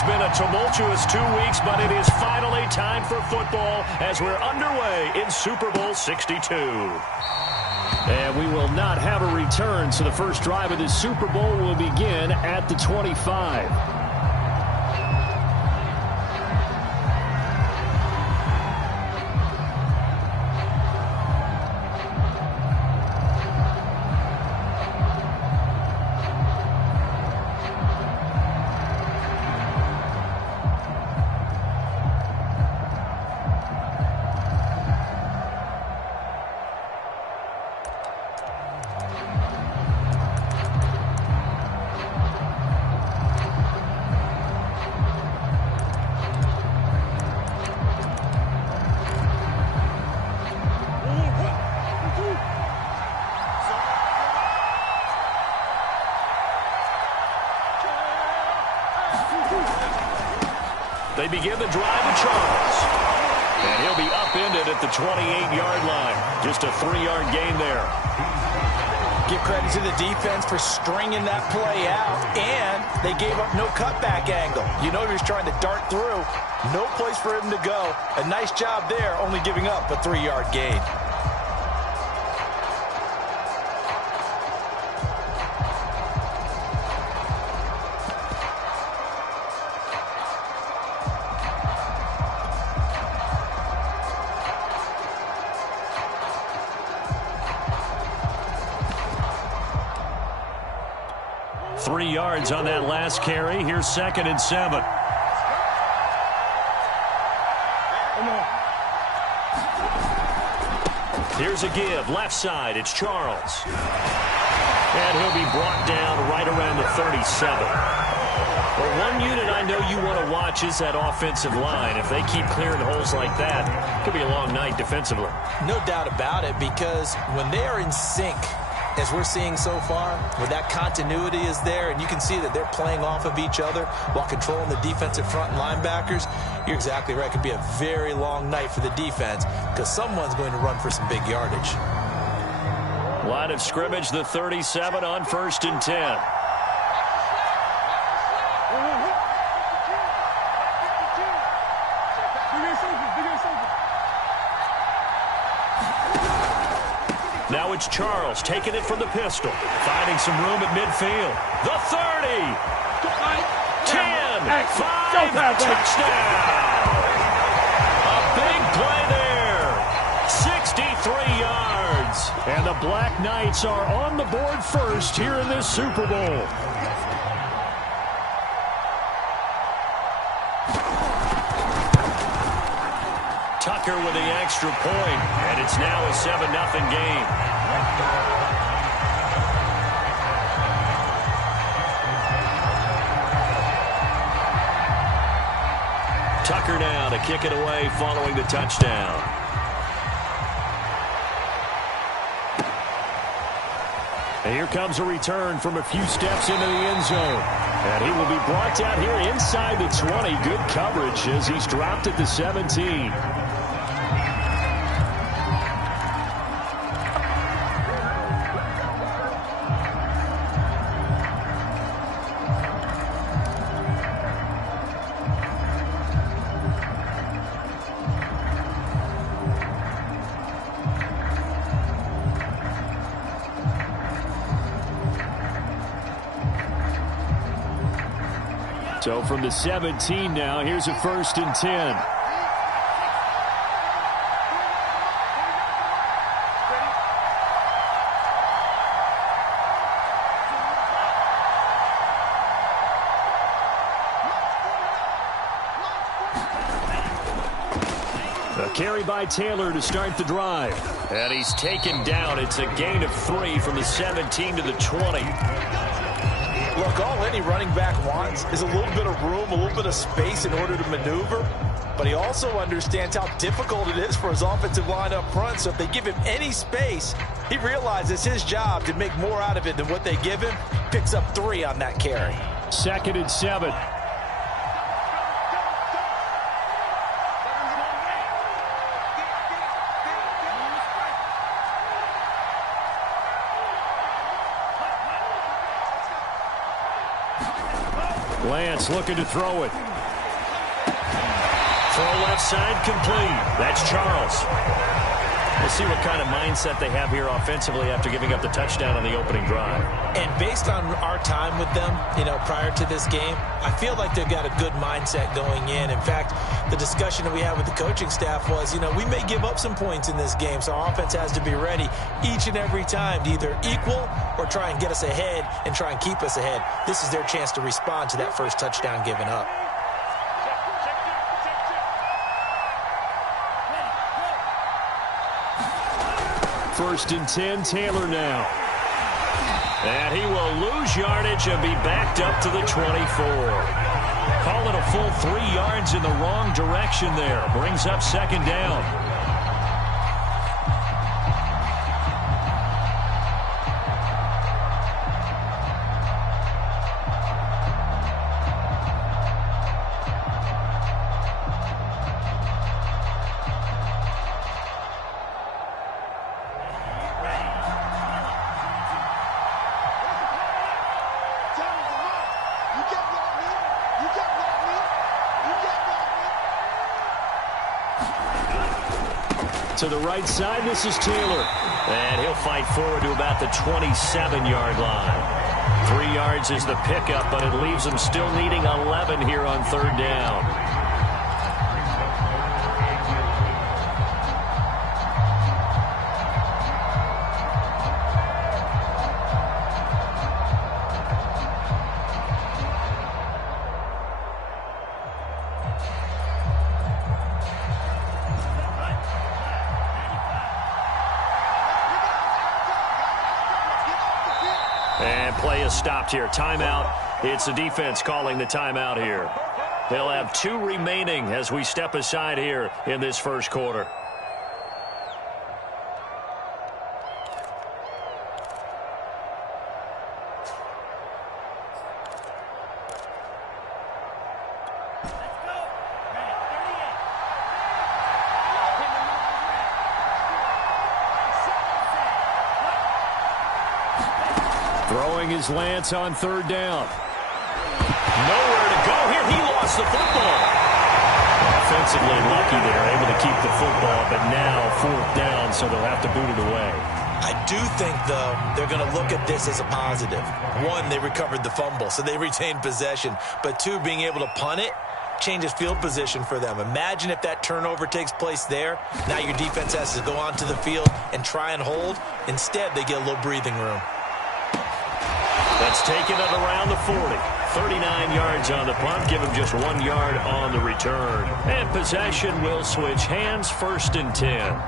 has been a tumultuous 2 weeks, but it is finally time for football as we're underway in Super Bowl 62. And we will not have a return, so the first drive of this Super Bowl will begin at the 25. They begin the drive with Charles. And he'll be upended at the 28-yard line. Just a 3-yard gain there. Give credit to the defense for stringing that play out, and they gave up no cutback angle. You know he was trying to dart through. No place for him to go. A nice job there, only giving up a 3-yard gain. On that last carry. Here's 2nd and 7. Here's a give. Left side. It's Charles. And he'll be brought down right around the 37. Well, one unit I know you want to watch is that offensive line. If they keep clearing holes like that, it could be a long night defensively. No doubt about it, because when they are in sync, as we're seeing so far, where that continuity is there, and you can see that they're playing off of each other while controlling the defensive front and linebackers, you're exactly right. It could be a very long night for the defense because someone's going to run for some big yardage. Line of scrimmage, the 37 on 1st and 10. Now it's Charles taking it from the pistol. Finding some room at midfield. The 30. 10. 5. Touchdown. A big play there. 63 yards. And the Black Knights are on the board first here in this Super Bowl. Tucker with the extra point, and it's now a 7-0 game. Tucker now to kick it away following the touchdown. And here comes a return from a few steps into the end zone. And he will be brought down here inside the 20. Good coverage as he's dropped at the 17. So from the 17 now, here's a 1st and 10. A carry by Taylor to start the drive. And he's taken down. It's a gain of 3 from the 17 to the 20. Look, all any running back wants is a little bit of room, a little bit of space in order to maneuver. But he also understands how difficult it is for his offensive line up front. So if they give him any space, he realizes his job to make more out of it than what they give him. Picks up 3 on that carry. 2nd and 7. Lance looking to throw it. Throw left side complete. That's Charles. We'll see what kind of mindset they have here offensively after giving up the touchdown on the opening drive. And based on our time with them, prior to this game, I feel like they've got a good mindset going in. In fact, the discussion that we had with the coaching staff was, we may give up some points in this game, so our offense has to be ready each and every time to either equal or try and get us ahead and try and keep us ahead. This is their chance to respond to that first touchdown given up. First and 10, Taylor now. And he will lose yardage and be backed up to the 24. Call it a full 3 yards in the wrong direction there. Brings up second down. To the right side, this is Taylor. And he'll fight forward to about the 27-yard line. 3 yards is the pickup, but it leaves them still needing 11 here on third down. And play is stopped here. Timeout. It's the defense calling the timeout here. They'll have 2 remaining as we step aside here in this first quarter. Throwing his Lance on third down. Nowhere to go here. He lost the football. Offensively lucky they're able to keep the football, but now fourth down, so they'll have to boot it away. I do think, though, they're going to look at this as a positive. 1, they recovered the fumble, so they retained possession. But 2, being able to punt it changes field position for them. Imagine if that turnover takes place there. Now your defense has to go onto the field and try and hold. Instead, they get a little breathing room. That's taken at around the 40. 39 yards on the punt. Give him just 1 yard on the return. And possession will switch hands. First and 10.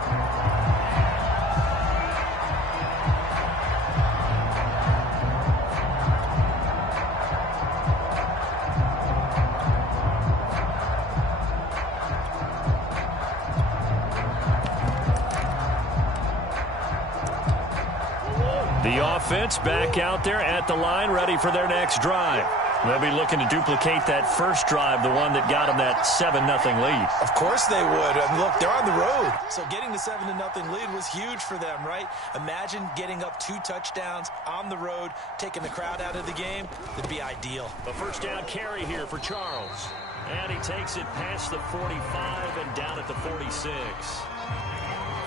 The offense back out there at the line, ready for their next drive. They'll be looking to duplicate that first drive, the one that got them that 7-0 lead. Of course they would. And look, they're on the road. So getting the 7-0 lead was huge for them, right? Imagine getting up 2 touchdowns on the road, taking the crowd out of the game. That'd be ideal. A first down carry here for Charles. And he takes it past the 45 and down at the 46.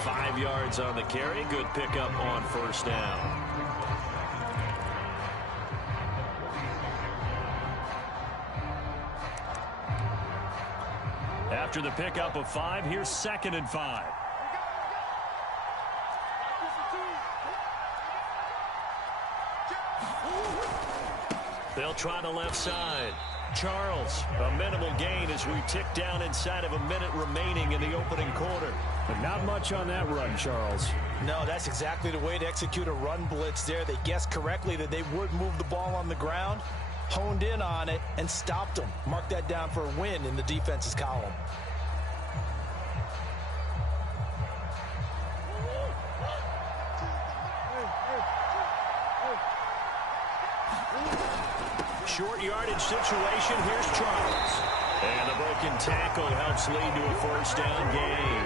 5 yards on the carry. Good pickup on first down. After the pickup of 5, here's 2nd and 5. They'll try the left side. Charles, a minimal gain as we tick down inside of a minute remaining in the opening quarter. But not much on that run, Charles. No, that's exactly the way to execute a run blitz there. They guessed correctly that they would move the ball on the ground, honed in on it, and stopped them. Mark that down for a win in the defense's column. Short yardage situation. Here's Charles. And the broken tackle helps lead to a first down gain.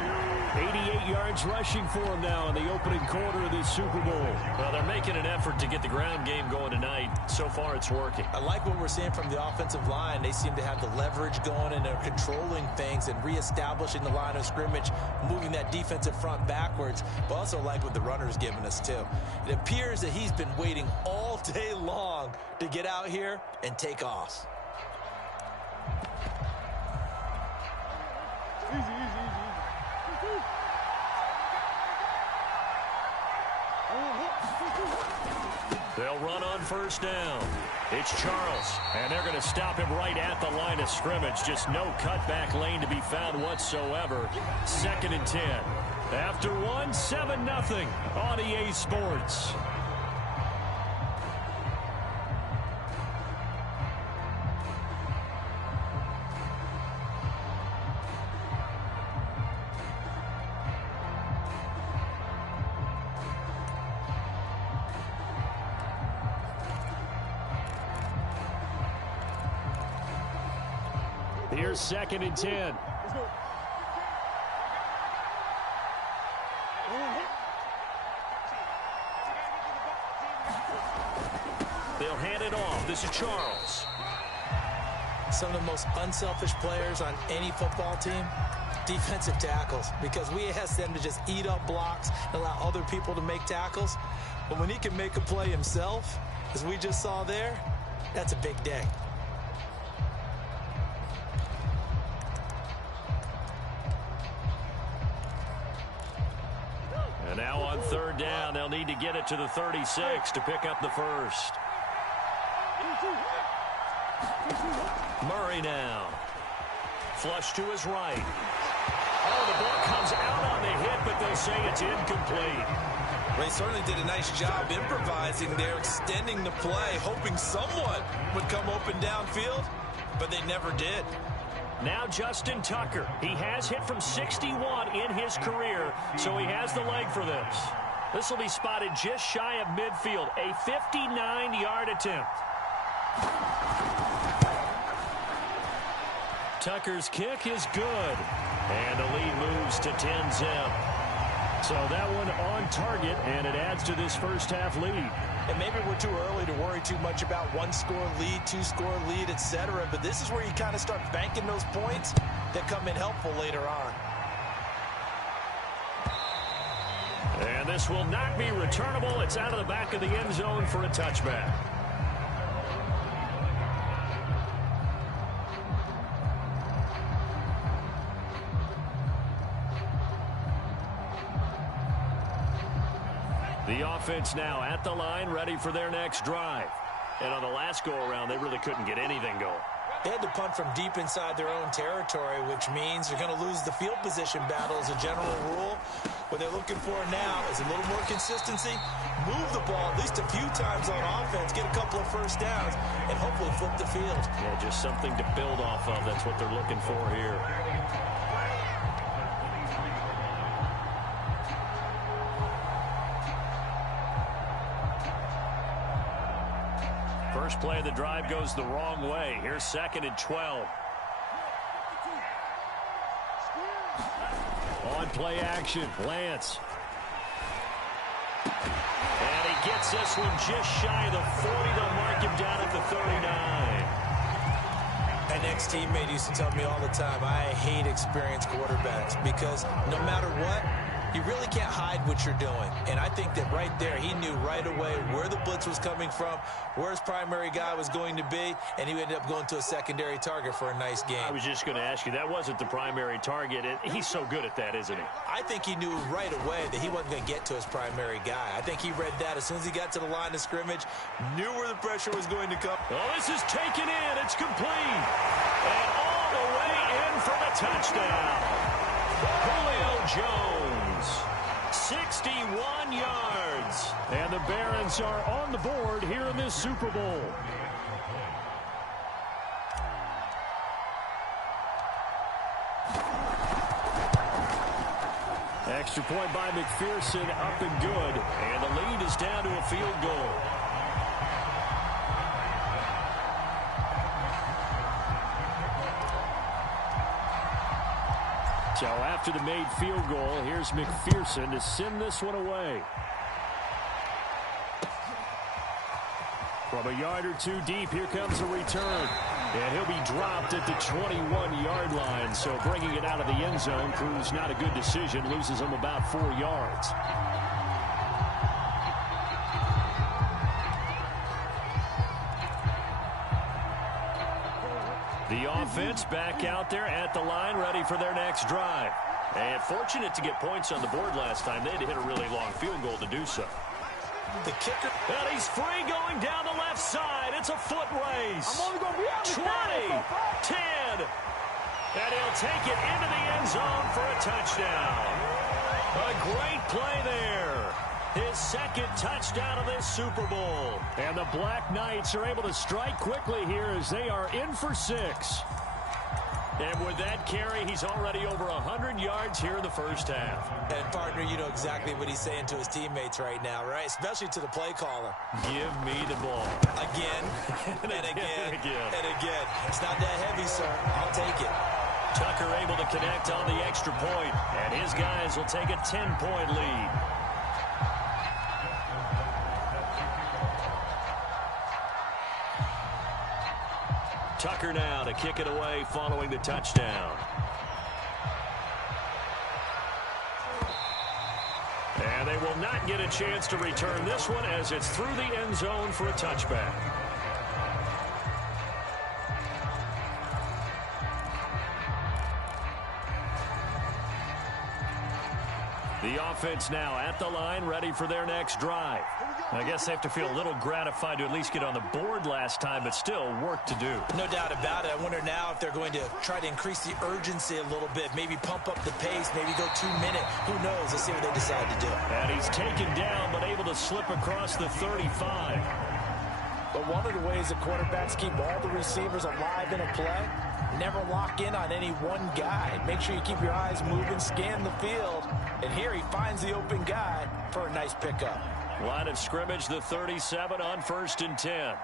88 yards rushing for him now in the opening quarter of this Super Bowl. Well, they're making an effort to get the ground game going tonight. So far, it's working. I like what we're seeing from the offensive line. They seem to have the leverage going, and they're controlling things and reestablishing the line of scrimmage, moving that defensive front backwards. But also like what the runner's giving us, too. It appears that he's been waiting all day long to get out here and take off. They'll run on first down. It's Charles, and they're going to stop him right at the line of scrimmage. Just no cutback lane to be found whatsoever. 2nd and 10. After 1, 7-0 on EA Sports. Here's 2nd and 10. They'll hand it off. This is Charles. Some of the most unselfish players on any football team, defensive tackles, because we ask them to just eat up blocks and allow other people to make tackles. But when he can make a play himself, as we just saw there, that's a big day. And now on 3rd down, they'll need to get it to the 36 to pick up the first. Murray now. Flush to his right. Oh, the ball comes out on the hit, but they'll say it's incomplete. Well, he certainly did a nice job improvising there, extending the play, hoping someone would come open downfield, but they never did. Now Justin Tucker. He has hit from 61 in his career, so he has the leg for this. This will be spotted just shy of midfield, a 59-yard attempt. Tucker's kick is good, and the lead moves to 10-zip. So that one on target, and it adds to this first half lead. And maybe we're too early to worry too much about 1-score lead, 2-score lead, etc. But this is where you kind of start banking those points that come in helpful later on. And this will not be returnable. It's out of the back of the end zone for a touchback. The offense now at the line, ready for their next drive. And on the last go-around, they really couldn't get anything going. They had to punt from deep inside their own territory, which means they're going to lose the field position battle as a general rule. What they're looking for now is a little more consistency, move the ball at least a few times on offense, get a couple of first downs, and hopefully flip the field. Yeah, just something to build off of. That's what they're looking for here. First play of the drive goes the wrong way. Here's 2nd and 12. On play action, Lance. And he gets this one just shy of the 40. They'll mark him down at the 39. An ex-teammate used to tell me all the time, I hate experienced quarterbacks because no matter what, you really can't hide what you're doing. And I think that right there, he knew right away where the blitz was coming from, where his primary guy was going to be, and he ended up going to a secondary target for a nice game. I was just going to ask you, that wasn't the primary target. He's so good at that, isn't he? I think he knew right away that he wasn't going to get to his primary guy. I think he read that as soon as he got to the line of scrimmage, knew where the pressure was going to come. Oh, this is taken in. It's complete. And all the way in for the touchdown. Julio Jones, 61 yards. And the Barons are on the board here in this Super Bowl. Extra point by McPherson, up and good. And the lead is down to a field goal. So after the made field goal, here's McPherson to send this one away. From a yard or two deep, here comes a return. And he'll be dropped at the 21-yard line. So bringing it out of the end zone proves not a good decision. Loses him about 4 yards. The offense back out there at the line, ready for their next drive. And fortunate to get points on the board last time. They had to hit a really long field goal to do so. The kicker. And he's free going down the left side. It's a foot race. I'm only going to be out 20, 10. And he'll take it into the end zone for a touchdown. A great play there. His second touchdown of this Super Bowl. And the Black Knights are able to strike quickly here as they are in for 6. And with that carry, he's already over 100 yards here in the first half. And, partner, you know exactly what he's saying to his teammates right now, right? Especially to the play caller. Give me the ball. Again, and again, and again. and again. It's not that heavy, sir. I'll take it. Tucker able to connect on the extra point, and his guys will take a 10-point lead. Tucker now to kick it away following the touchdown. And they will not get a chance to return this one as it's through the end zone for a touchback. The offense now at the line, ready for their next drive. I guess they have to feel a little gratified to at least get on the board last time, but still work to do. No doubt about it. I wonder now if they're going to try to increase the urgency a little bit, maybe pump up the pace, maybe go 2-minute. Who knows? Let's see what they decide to do. And he's taken down, but able to slip across the 35. But one of the ways that quarterbacks keep all the receivers alive in a play, never lock in on any one guy. Make sure you keep your eyes moving, scan the field. And here he finds the open guy for a nice pickup. Line of scrimmage, the 37 on 1st and 10.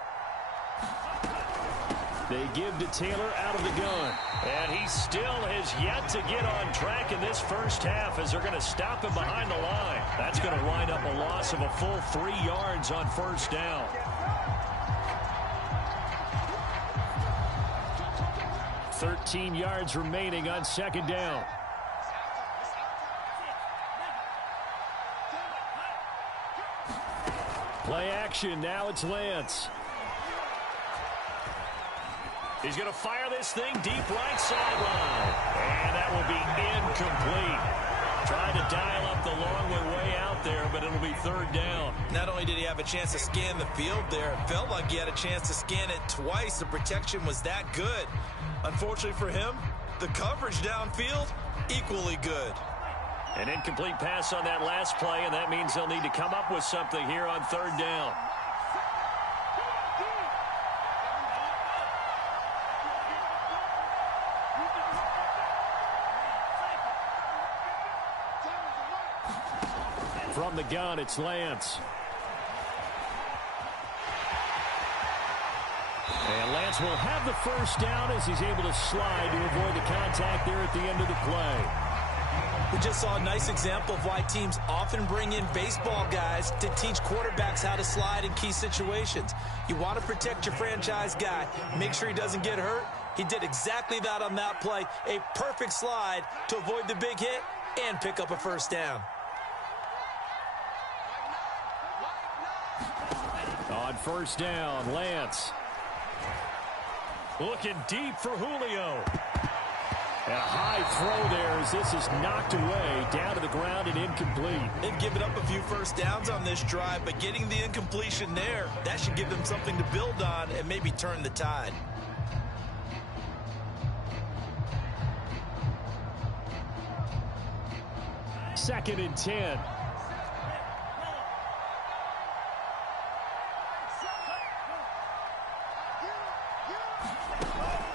They give to Taylor out of the gun. And he still has yet to get on track in this first half as they're going to stop him behind the line. That's going to wind up a loss of a full 3 yards on 1st down. $13 yards remaining on 2nd down. Play action. Now it's Lance. He's going to fire this thing deep right sideline. And that will be incomplete. Trying to dial up the long way out there, but it'll be 3rd down. Not only did he have a chance to scan the field there, it felt like he had a chance to scan it twice. The protection was that good. Unfortunately for him, the coverage downfield, equally good. An incomplete pass on that last play, and that means they'll need to come up with something here on 3rd down. From the gun, it's Lance. And Lance will have the 1st down as he's able to slide to avoid the contact there at the end of the play. We just saw a nice example of why teams often bring in baseball guys to teach quarterbacks how to slide in key situations. You want to protect your franchise guy. Make sure he doesn't get hurt. He did exactly that on that play. A perfect slide to avoid the big hit and pick up a 1st down. On 1st down, Lance. Looking deep for Julio. And a high throw there as this is knocked away, down to the ground and incomplete. They've given up a few 1st downs on this drive, but getting the incompletion there, that should give them something to build on and maybe turn the tide. Second and 10.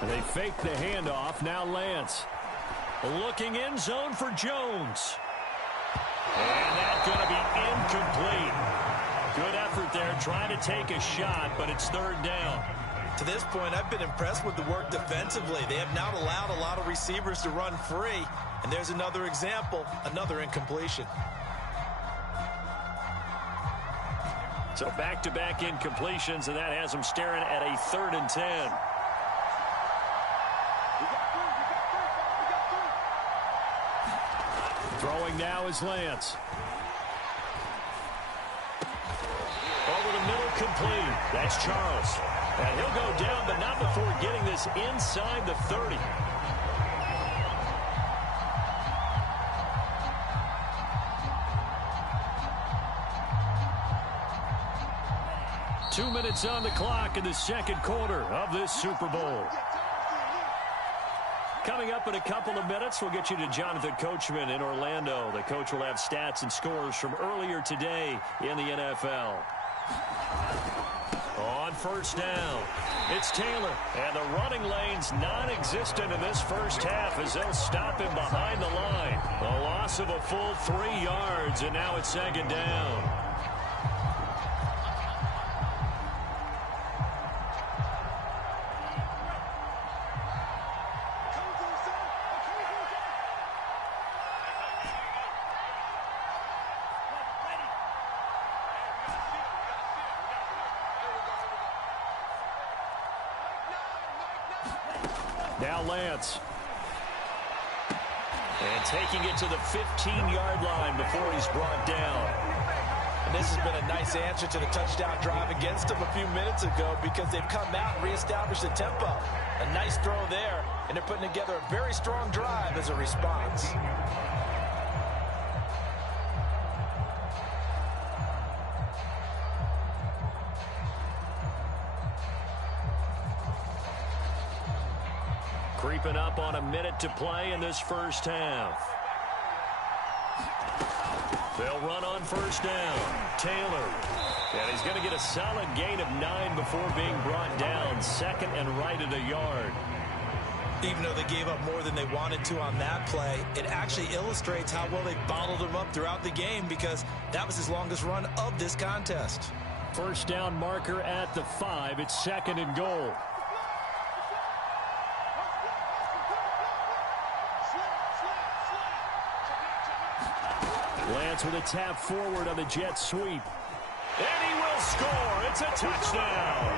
They fake the handoff. Now Lance. Looking in zone for Jones. And that's going to be incomplete. Good effort there trying to take a shot, but it's 3rd down. To this point, I've been impressed with the work defensively. They have not allowed a lot of receivers to run free. And there's another example, another incompletion. So back-to-back incompletions, and that has them staring at a 3rd and 10. Throwing now is Lance. Over the middle, complete. That's Charles. And he'll go down, but not before getting this inside the 30. Two minutes on the clock in the second quarter of this Super Bowl. Coming up in a couple of minutes, we'll get you to Jonathan Coachman in Orlando. The coach will have stats and scores from earlier today in the NFL. On first down, it's Taylor. And the running lane's non-existent in this first half as they'll stop him behind the line. A loss of a full 3 yards, and now it's 2nd down. Now Lance. And taking it to the 15-yard line before he's brought down. And this has been a nice answer to the touchdown drive against them a few minutes ago because they've come out and reestablished the tempo. A nice throw there, and they're putting together a very strong drive as a response. Creeping up on a minute to play in this first half. They'll run on first down. Taylor. And he's going to get a solid gain of 9 before being brought down. 2nd and right at a yard. Even though they gave up more than they wanted to on that play, it actually illustrates how well they bottled him up throughout the game because that was his longest run of this contest. First down marker at the 5. It's 2nd and goal. Lance with a tap forward on the jet sweep. And he will score. It's a touchdown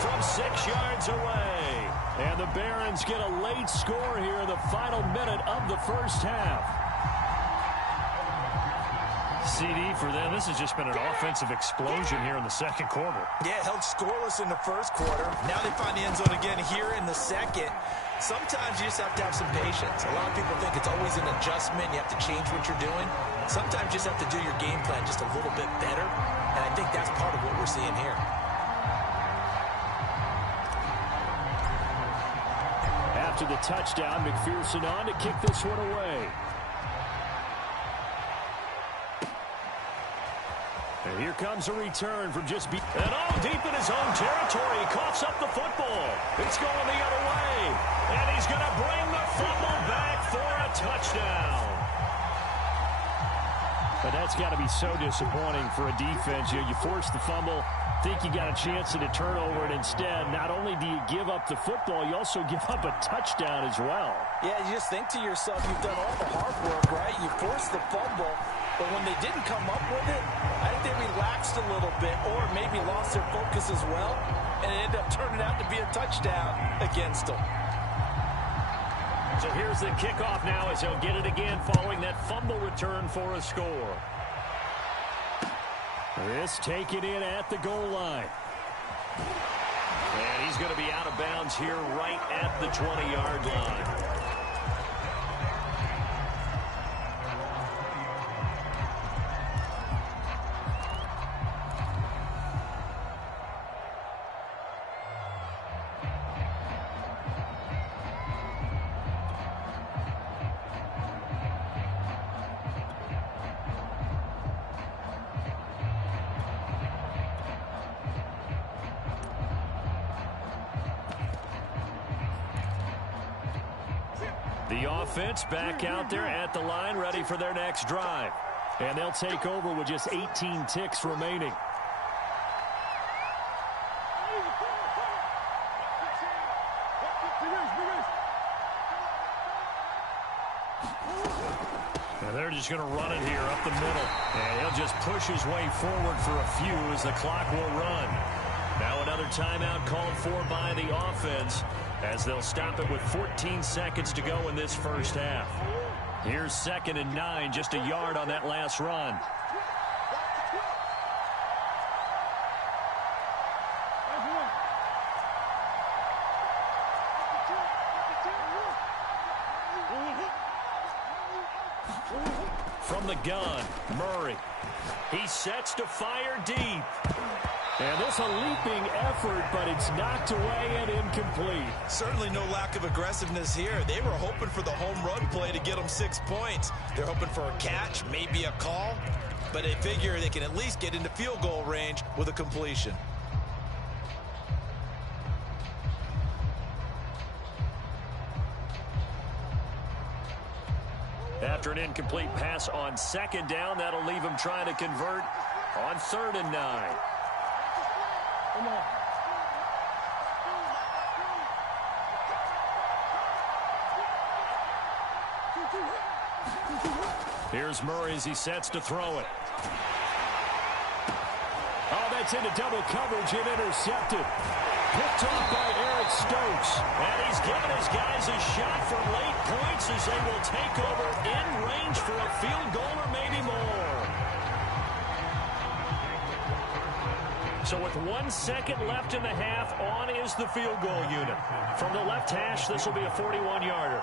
from 6 yards away. And the Barons get a late score here in the final minute of the first half. CD for them. This has just been an offensive explosion here in the second quarter. Yeah, held scoreless in the first quarter. Now they find the end zone again here in the second. Sometimes you just have to have some patience. A lot of people think it's always an adjustment. You have to change what you're doing. Sometimes you just have to do your game plan just a little bit better. And I think that's part of what we're seeing here. After the touchdown, McPherson on to kick this one away. And here comes a return from just and all deep in his own territory. He coughs up the football. It's going the other way. And he's going to bring the fumble back for a touchdown. But that's got to be so disappointing for a defense. You force the fumble, think you got a chance at a turnover, and instead, not only do you give up the football, you also give up a touchdown as well. Yeah, you just think to yourself, you've done all the hard work, right? You forced the fumble, but when they didn't come up with it, I think they relaxed a little bit or maybe lost their focus as well, and it ended up turning out to be a touchdown against them. So here's the kickoff now as he'll get it again following that fumble return for a score. This taken in at the goal line. And he's going to be out of bounds here right at the 20-yard line. The offense back out there at the line, ready for their next drive. And they'll take over with just 18 ticks remaining. they're just going to run it here up the middle. And he'll just push his way forward for a few as the clock will run. Now another timeout called for by the offense as they'll stop it with 14 seconds to go in this first half. Here's 2nd and 9, just a yard on that last run. From the gun, Murray. He sets to fire deep. And this a leaping effort, but it's knocked away and incomplete. Certainly no lack of aggressiveness here. They were hoping for the home run play to get them 6 points. They're hoping for a catch, maybe a call, but they figure they can at least get into field goal range with a completion. After an incomplete pass on 2nd down, that'll leave him trying to convert on 3rd and 9. Here's Murray as he sets to throw it. Oh, that's into double coverage and intercepted. Picked off by Eric Stokes. And he's given his guys a shot for late points as they will take over in range for a field goal or maybe more. So with 1 second left in the half, on is the field goal unit. From the left hash, this will be a 41-yarder.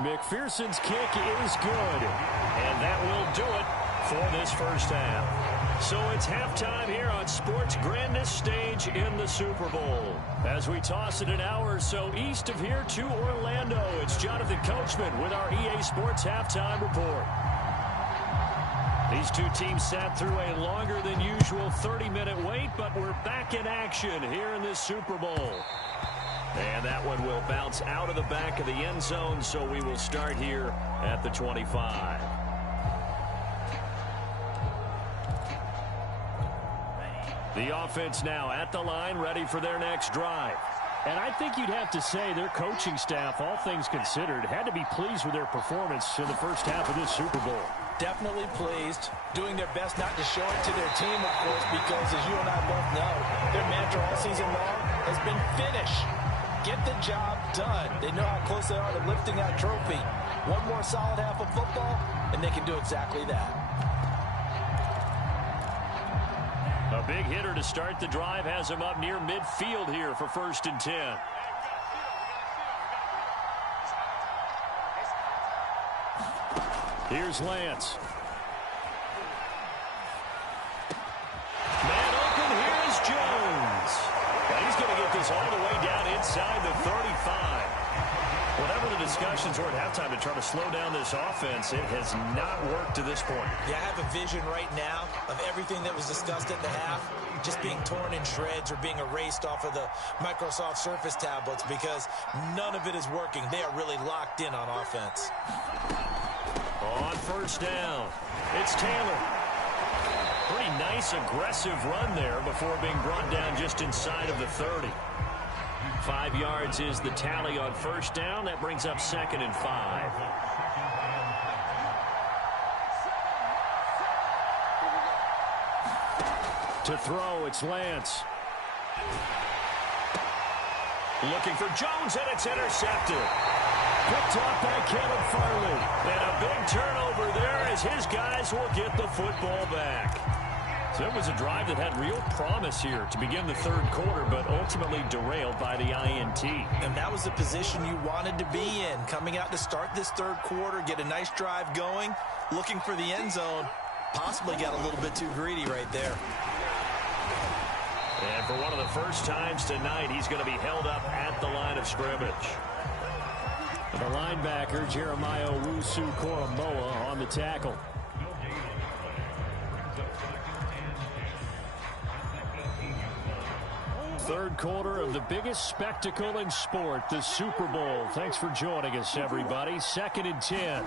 McPherson's kick is good. And that will do it for this first half. So it's halftime here on sports' grandest stage in the Super Bowl. As we toss it an hour or so east of here to Orlando, it's Jonathan Coachman with our EA Sports Halftime Report. These two teams sat through a longer than usual 30-minute wait, but we're back in action here in this Super Bowl. And that one will bounce out of the back of the end zone, so we will start here at the 25. The offense now at the line, ready for their next drive. And I think you'd have to say their coaching staff, all things considered, had to be pleased with their performance in the first half of this Super Bowl. Definitely pleased, doing their best not to show it to their team, of course, because as you and I both know, their mantra all season long has been finish. Get the job done. They know how close they are to lifting that trophy. One more solid half of football, and they can do exactly that. A big hitter to start the drive has him up near midfield here for 1st and 10. Here's Lance. Man open, here is Jones. Now he's going to get this all the way down inside the 35. Whatever the discussions were at halftime to try to slow down this offense, it has not worked to this point. Yeah, I have a vision right now of everything that was discussed at the half just being torn in shreds or being erased off of the Microsoft Surface tablets because none of it is working. They are really locked in on offense. On 1st down, it's Taylor. Pretty nice, aggressive run there before being brought down just inside of the 30. 5 yards is the tally on 1st down. That brings up 2nd and 5. To throw, it's Lance. Looking for Jones, and it's intercepted. Picked off by Kevin Farley. And a big turnover there as his guys will get the football back. So it was a drive that had real promise here to begin the 3rd quarter, but ultimately derailed by the INT. And that was the position you wanted to be in, coming out to start this 3rd quarter, get a nice drive going, looking for the end zone. Possibly got a little bit too greedy right there. And for one of the first times tonight, he's going to be held up at the line of scrimmage. The linebacker, Jeremiah Owusu-Koramoah, on the tackle. Third quarter of the biggest spectacle in sport, the Super Bowl. Thanks for joining us, everybody. 2nd and 10.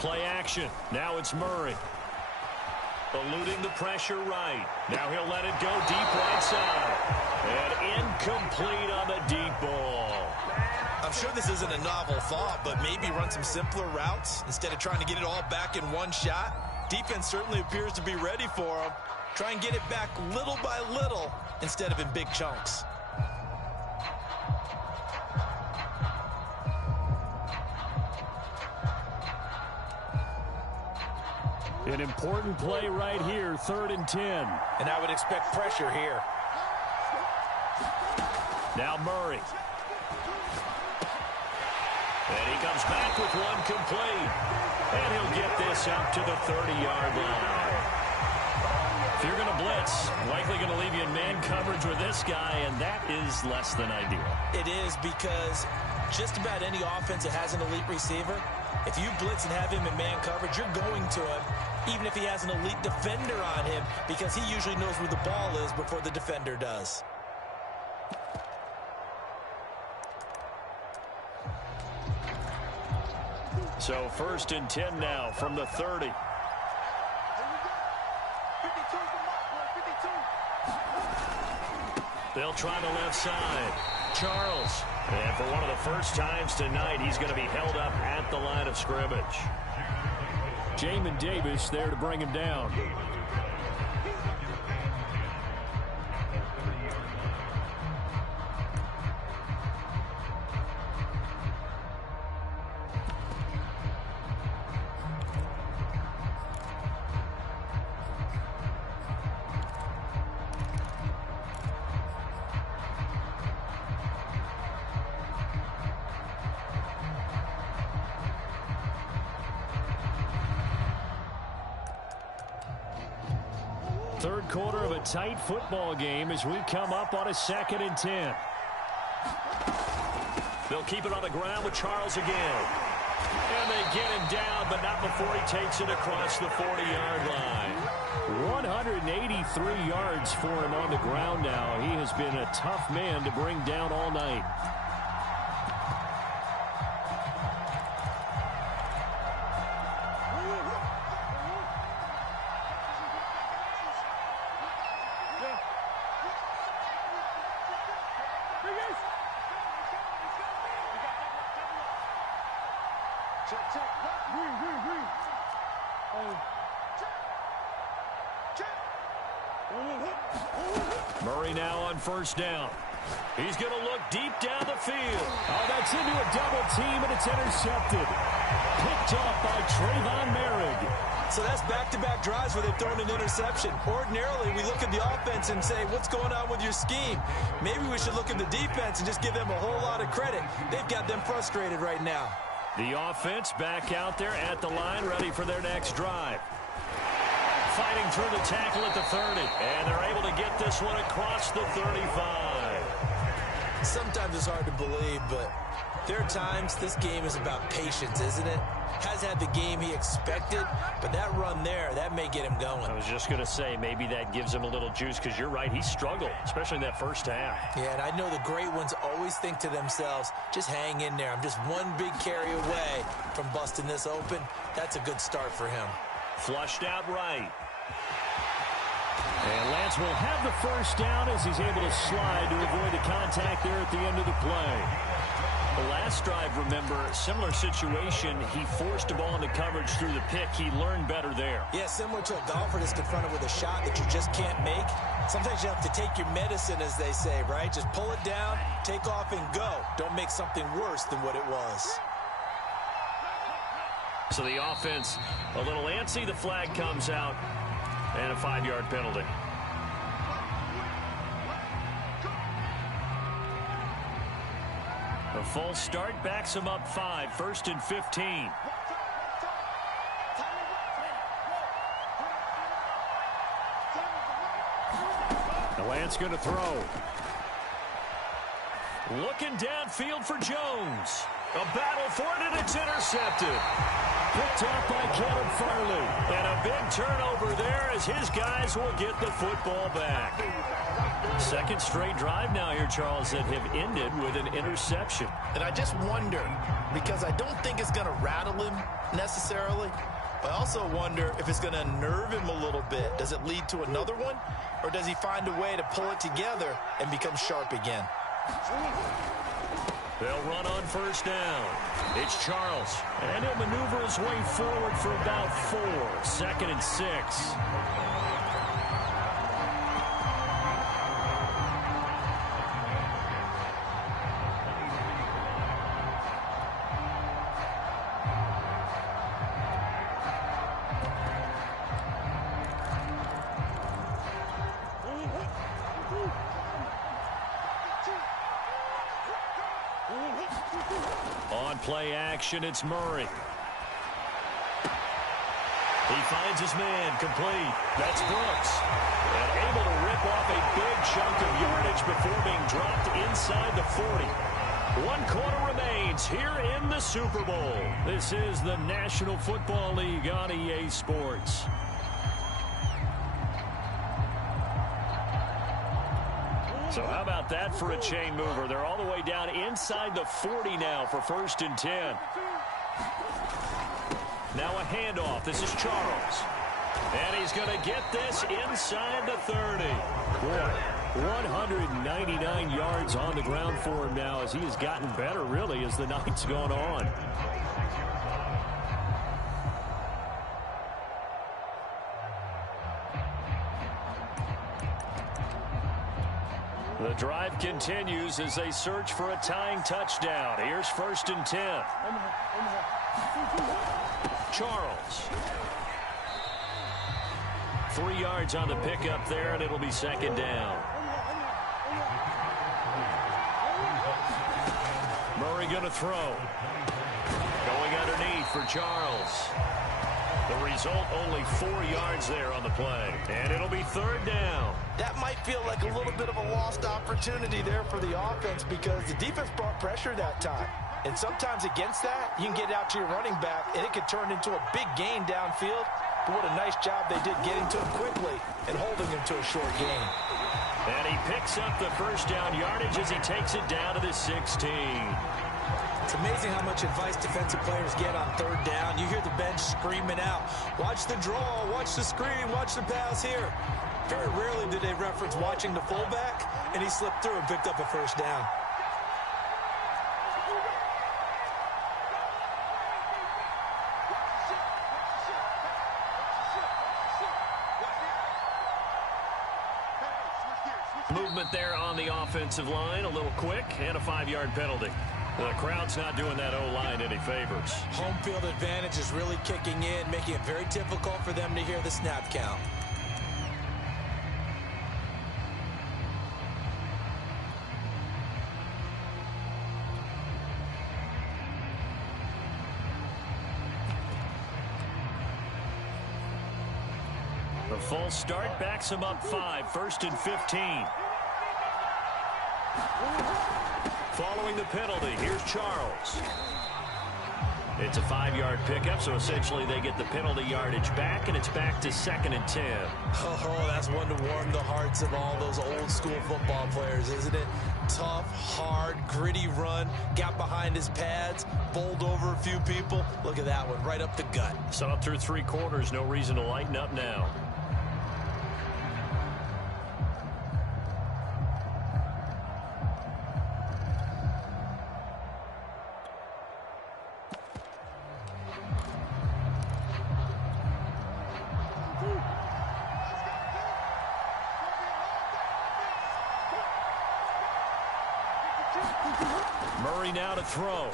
Play action. Now it's Murray. Eluding the pressure right. Now he'll let it go deep right side. And incomplete on the deep ball. I'm sure this isn't a novel thought, but maybe run some simpler routes instead of trying to get it all back in one shot. Defense certainly appears to be ready for him. Try and get it back little by little instead of in big chunks. An important play right here, 3rd and 10. And I would expect pressure here. Now Murray. And he comes back with one complete. And he'll get this out to the 30-yard line. If you're going to blitz, likely going to leave you in man coverage with this guy, and that is less than ideal. It is, because just about any offense that has an elite receiver, if you blitz and have him in man coverage, you're going to him, even if he has an elite defender on him, because he usually knows where the ball is before the defender does. So 1st and 10 now from the 30. They'll try the left side. Charles. And for one of the first times tonight, he's going to be held up at the line of scrimmage. Jamin Davis there to bring him down. Third quarter of a tight football game as we come up on a 2nd and 10. They'll keep it on the ground with Charles again. And they get him down, but not before he takes it across the 40-yard line. 183 yards for him on the ground now. He has been a tough man to bring down all night. Murray now on 1st down. He's going to look deep down the field. Oh, that's into a double team, and it's intercepted. Picked off by Trayvon Merrick. So that's back-to-back drives where they've thrown an interception. Ordinarily, we look at the offense and say, what's going on with your scheme? Maybe we should look at the defense and just give them a whole lot of credit. They've got them frustrated right now. The offense back out there at the line, ready for their next drive. Fighting through the tackle at the 30. And they're able to get this one across the 35. Sometimes it's hard to believe, but there are times this game is about patience, isn't it? Has had the game he expected, but that run there, that may get him going. I was just going to say, maybe that gives him a little juice, because you're right, he struggled, especially in that first half. Yeah, and I know the great ones always think to themselves, just hang in there. I'm just one big carry away from busting this open. That's a good start for him. Flushed out right. And Lance will have the first down as he's able to slide to avoid the contact there at the end of the play. The last drive, remember, similar situation. He forced a ball into coverage through the pick. He learned better there. Yeah, similar to a golfer that's confronted with a shot that you just can't make. Sometimes you have to take your medicine, as they say, right? Just pull it down, take off, and go. Don't make something worse than what it was. So the offense a little antsy. The flag comes out, and a 5-yard penalty. A false start backs him up 5, 1st and 15. The Lance going to throw. Looking downfield for Jones. A battle for it, and it's intercepted. Picked off by Caleb Farley. And a big turnover there as his guys will get the football back. Second straight drive now here, Charles, that have ended with an interception. And I just wonder, because I don't think it's going to rattle him necessarily, I also wonder if it's going to unnerve him a little bit. Does it lead to another one, or does he find a way to pull it together and become sharp again? They'll run on first down. It's Charles, and he'll maneuver his way forward for about 4. 2nd and 6. On play action, it's Murray. He finds his man, complete. That's Brooks. And able to rip off a big chunk of yardage before being dropped inside the 40. 1 quarter remains here in the Super Bowl. This is the National Football League on EA Sports. So how about that for a chain mover? They're all the way down inside the 40 now for 1st and 10. Now a handoff. This is Charles. And he's going to get this inside the 30. Boy, 199 yards on the ground for him now as he has gotten better, really, as the night's gone on. The drive continues as they search for a tying touchdown. Here's 1st and 10. Charles. 3 yards on the pickup there, and it'll be 2nd down. Murray going to throw. Going underneath for Charles. The result, only 4 yards there on the play. And it'll be 3rd down. That might feel like a little bit of a lost opportunity there for the offense because the defense brought pressure that time. And sometimes against that, you can get out to your running back, and it could turn into a big gain downfield. But what a nice job they did getting to him quickly and holding him to a short gain. And he picks up the 1st down yardage as he takes it down to the 16. It's amazing how much advice defensive players get on 3rd down. You hear the bench screaming out, watch the draw, watch the screen, watch the pass here. Very rarely do they reference watching the fullback, and he slipped through and picked up a 1st down. Movement there on the offensive line, a little quick, and a 5-yard penalty. The crowd's not doing that O-line any favors. Home field advantage is really kicking in, making it very difficult for them to hear the snap count. The false start backs him up 5, 1st and 15. Following the penalty, here's Charles. It's a 5-yard pickup, so essentially they get the penalty yardage back, and it's back to 2nd and 10. Oh, that's one to warm the hearts of all those old school football players, isn't it? Tough, hard, gritty run, got behind his pads, bowled over a few people. Look at that one, right up the gut. So up through 3 quarters, no reason to lighten up now. Murray now to throw.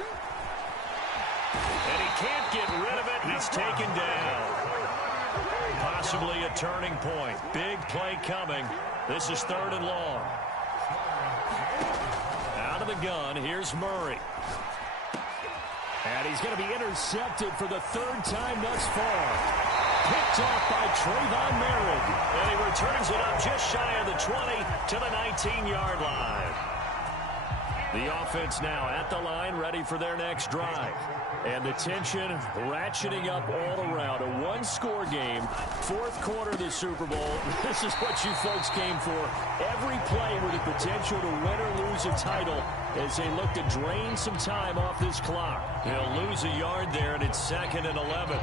And he can't get rid of it. He's taken down. Possibly a turning point. Big play coming. This is 3rd and long. Out of the gun, here's Murray. And he's going to be intercepted for the 3rd time thus far. Picked off by Trayvon Merritt. And he returns it up just shy of the 20 to the 19-yard line. The offense now at the line, ready for their next drive. And the tension ratcheting up all around. A 1-score game, 4th quarter of the Super Bowl. This is what you folks came for. Every play with the potential to win or lose a title as they look to drain some time off this clock. He'll lose a yard there, and it's 2nd and 11.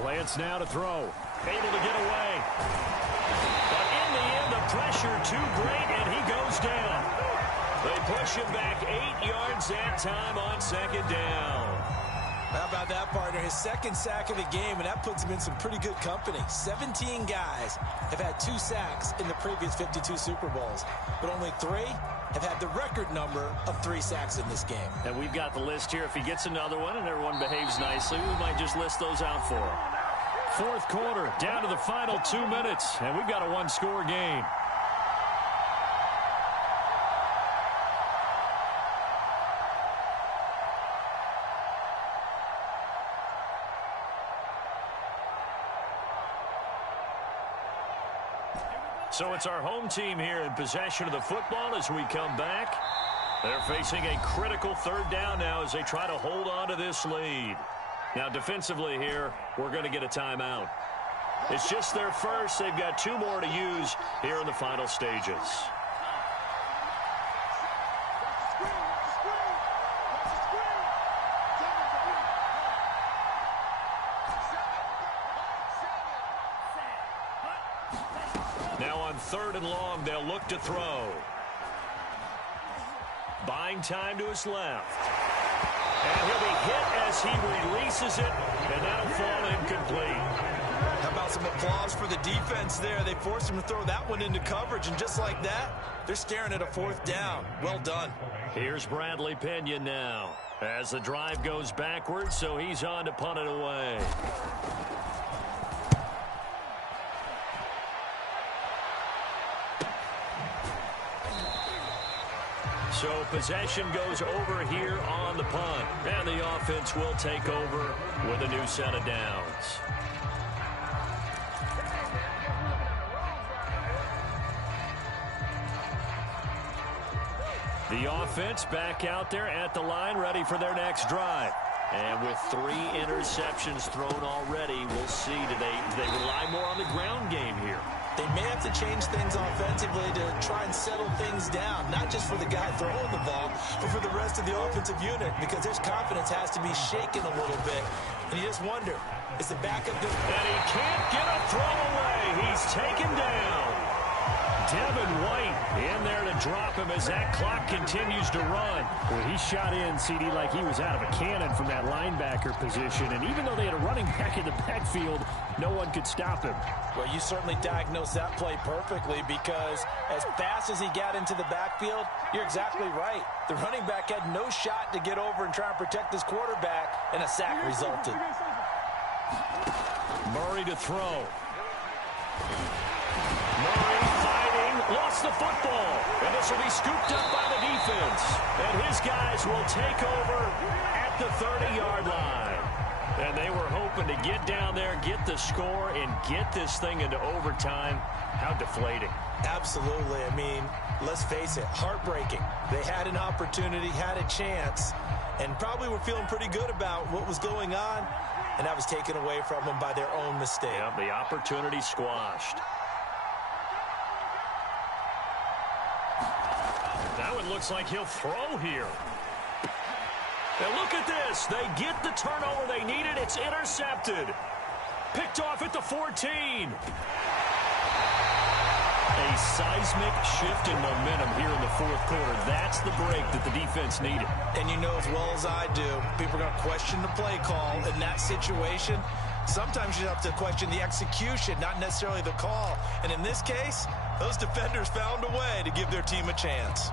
Lance now to throw. Able to get away. But in the end, the pressure too great, and he goes down. They push him back 8 yards that time on second down. How about that, partner? His second sack of the game, and that puts him in some pretty good company. 17 guys have had 2 sacks in the previous 52 Super Bowls, but only 3 have had the record number of 3 sacks in this game. And we've got the list here. If he gets another one and everyone behaves nicely, we might just list those out for him. Fourth quarter, down to the final 2 minutes, and we've got a one-score game. So it's our home team here in possession of the football as we come back. They're facing a critical third down now as they try to hold on to this lead. Now defensively here, we're going to get a timeout. It's just their first. They've got 2 more to use here in the final stages. Now on 3rd and long, they'll look to throw. Buying time to his left. And he'll be hit as he releases it, and that'll fall incomplete. How about some applause for the defense there? They forced him to throw that one into coverage, and just like that, they're staring at a 4th down. Well done. Here's Bradley Pinion now as the drive goes backwards, so he's on to punt it away. So possession goes over here on the punt. And the offense will take over with a new set of downs. The offense back out there at the line, ready for their next drive. And with 3 interceptions thrown already, we'll see. Do they rely more on the ground game here? They may have to change things offensively to try and settle things down, not just for the guy throwing the ball, but for the rest of the offensive unit, because their confidence has to be shaken a little bit. And you just wonder, is the backup good? And he can't get a throw away. He's taken down. Devin White in there to drop him as that clock continues to run. Well, he shot in, CD, like he was out of a cannon from that linebacker position. And even though they had a running back in the backfield, no one could stop him. Well, you certainly diagnosed that play perfectly, because as fast as he got into the backfield, you're exactly right. The running back had no shot to get over and try and protect his quarterback, and a sack resulted. Murray to throw. Murray fighting, lost the football, and this will be scooped up by the defense. And his guys will take over at the 30-yard line. And they were hoping to get down there, get the score, and get this thing into overtime. How deflating. Absolutely. I mean, let's face it, heartbreaking. They had an opportunity, had a chance, and probably were feeling pretty good about what was going on, and that was taken away from them by their own mistake. Yeah, the opportunity squashed. Now it looks like he'll throw here. And look at this. They get the turnover they needed. It's intercepted. Picked off at the 14. A seismic shift in momentum here in the fourth quarter. That's the break that the defense needed. And you know as well as I do, people are going to question the play call in that situation. Sometimes you have to question the execution, not necessarily the call. And in this case, those defenders found a way to give their team a chance.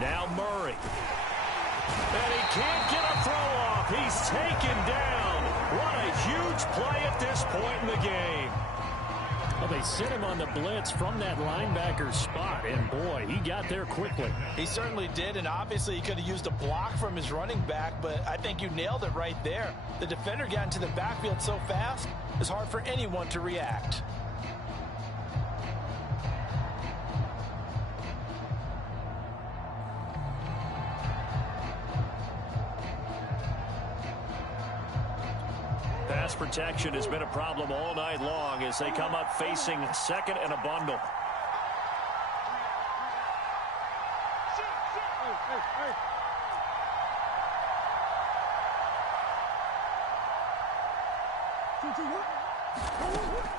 Now Murray. And he can't get a throw off. He's taken down. What a huge play at this point in the game. Well, they sent him on the blitz from that linebacker spot, and boy, he got there quickly. He certainly did, and obviously he could have used a block from his running back, but I think you nailed it right there. The defender got into the backfield so fast, it's hard for anyone to react. Pass protection has been a problem all night long as they come up facing second and a bundle.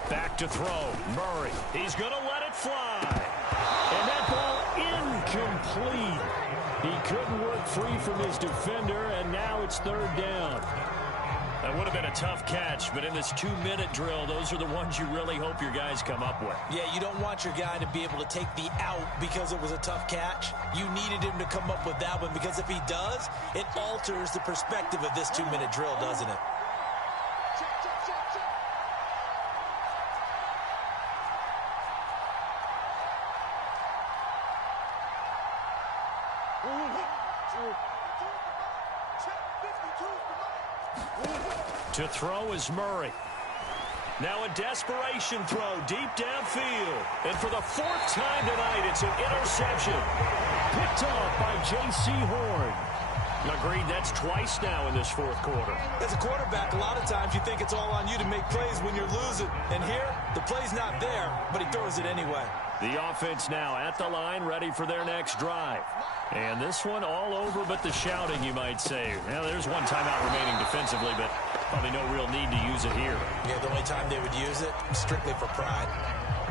Back to throw. Murray. He's going to let it fly. And that ball incomplete. He couldn't work free from his defender, and now it's third down. That would have been a tough catch, but in this 2-minute drill, those are the ones you really hope your guys come up with. Yeah, you don't want your guy to be able to take the out because it was a tough catch. You needed him to come up with that one because if he does, it alters the perspective of this 2-minute drill, doesn't it? To throw is Murray. Now a desperation throw deep downfield. And for the 4th time tonight, it's an interception. Picked off by J.C. Horn. Agreed, that's twice now in this 4th quarter. As a quarterback, a lot of times you think it's all on you to make plays when you're losing. And here, the play's not there, but he throws it anyway. The offense now at the line, ready for their next drive. And this one all over but the shouting, you might say. Now, there's one timeout remaining defensively, but probably no real need to use it here. Yeah, the only time they would use it, strictly for pride.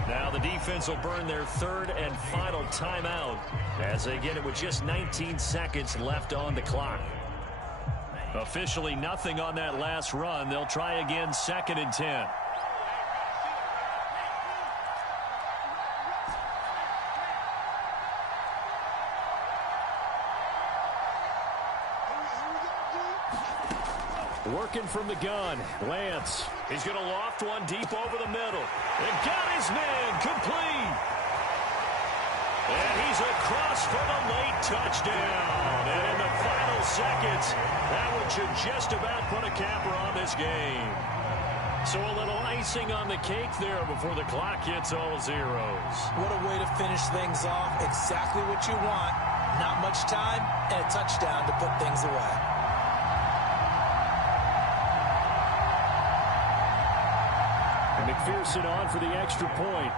Now the defense will burn their 3rd and final timeout as they get it with just 19 seconds left on the clock. Officially nothing on that last run. They'll try again 2nd and 10. Working from the gun, Lance. He's going to loft one deep over the middle. And got his man complete. And he's across for the late touchdown. And in the final seconds, that one should just about put a capper on this game. So a little icing on the cake there before the clock hits all zeros. What a way to finish things off. Exactly what you want. Not much time and a touchdown to put things away. McPherson on for the extra point.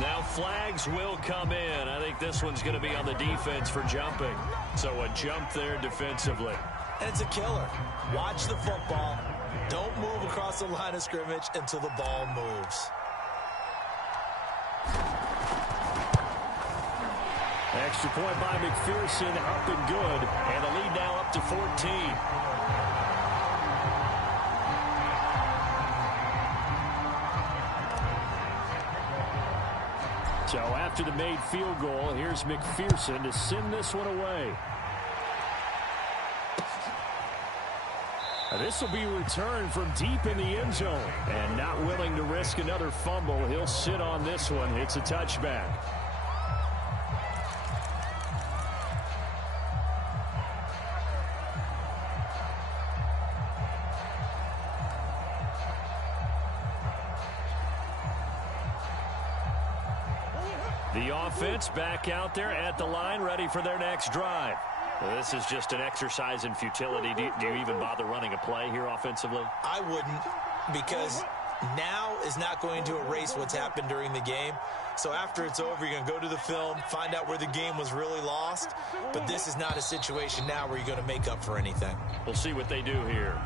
Now flags will come in. I think this one's going to be on the defense for jumping. So a jump there defensively. And it's a killer. Watch the football. Don't move across the line of scrimmage until the ball moves. Extra point by McPherson, up and good. And the lead now up to 14. So after the made field goal, here's McPherson to send this one away. This will be returned from deep in the end zone. And not willing to risk another fumble, he'll sit on this one. It's a touchback. The offense back out there at the line, ready for their next drive. Well, this is just an exercise in futility. Do you even bother running a play here offensively? I wouldn't, because now is not going to erase what's happened during the game. So after it's over, you're going to go to the film, find out where the game was really lost. But this is not a situation now where you're going to make up for anything. We'll see what they do here.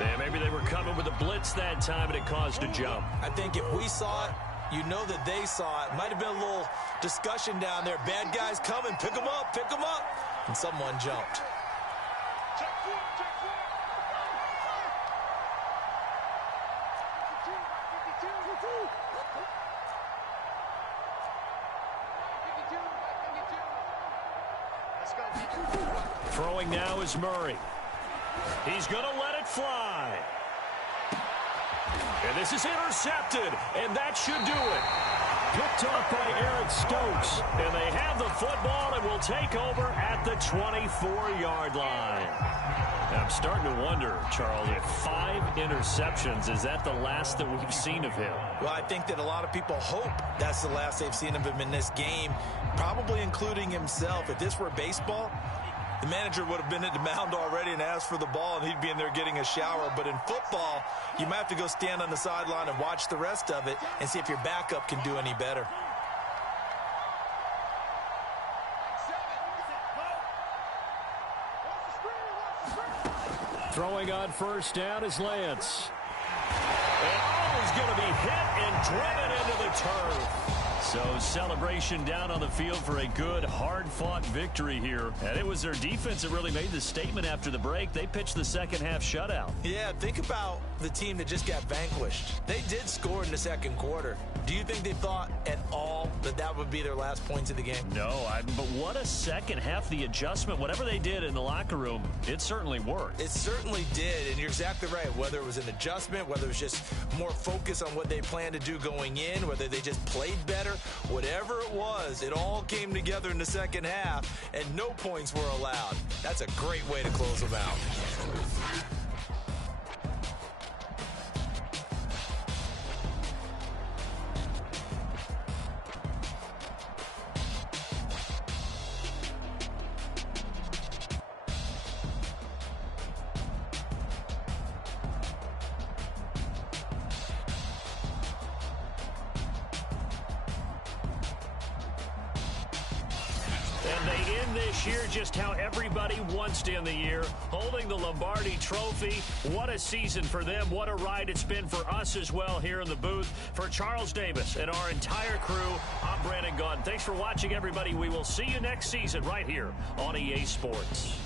Yeah, maybe they were coming with a blitz that time and it caused a jump. I think if we saw it, you know that they saw it. Might have been a little discussion down there. Bad guys coming. Pick them up. Pick them up. And someone jumped. Throwing now is Murray. He's going to let it fly. And this is intercepted, and that should do it. Picked off by Eric Stokes. And they have the football and will take over at the 24-yard line. And I'm starting to wonder, Charles, if 5 interceptions, is that the last that we've seen of him? Well, I think that a lot of people hope that's the last they've seen of him in this game, probably including himself. If this were baseball, the manager would have been at the mound already and asked for the ball, and he'd be in there getting a shower. But in football, you might have to go stand on the sideline and watch the rest of it and see if your backup can do any better. Throwing on first down is Lance. And he's going to be hit and driven into the turf. So celebration down on the field for a good, hard-fought victory here. And it was their defense that really made the statement after the break. They pitched the second-half shutout. Yeah, think about the team that just got vanquished. They did score in the second quarter. Do you think they thought at all that that would be their last points of the game? No, but what a second half. The adjustment, whatever they did in the locker room, it certainly worked. It certainly did, and you're exactly right. Whether it was an adjustment, whether it was just more focus on what they planned to do going in, whether they just played better, whatever it was, it all came together in the second half, and no points were allowed. That's a great way to close them out. And they end this year just how everybody wants to end the year, holding the Lombardi Trophy. What a season for them. What a ride it's been for us as well here in the booth. For Charles Davis and our entire crew, I'm Brandon Gaudin. Thanks for watching, everybody. We will see you next season right here on EA Sports.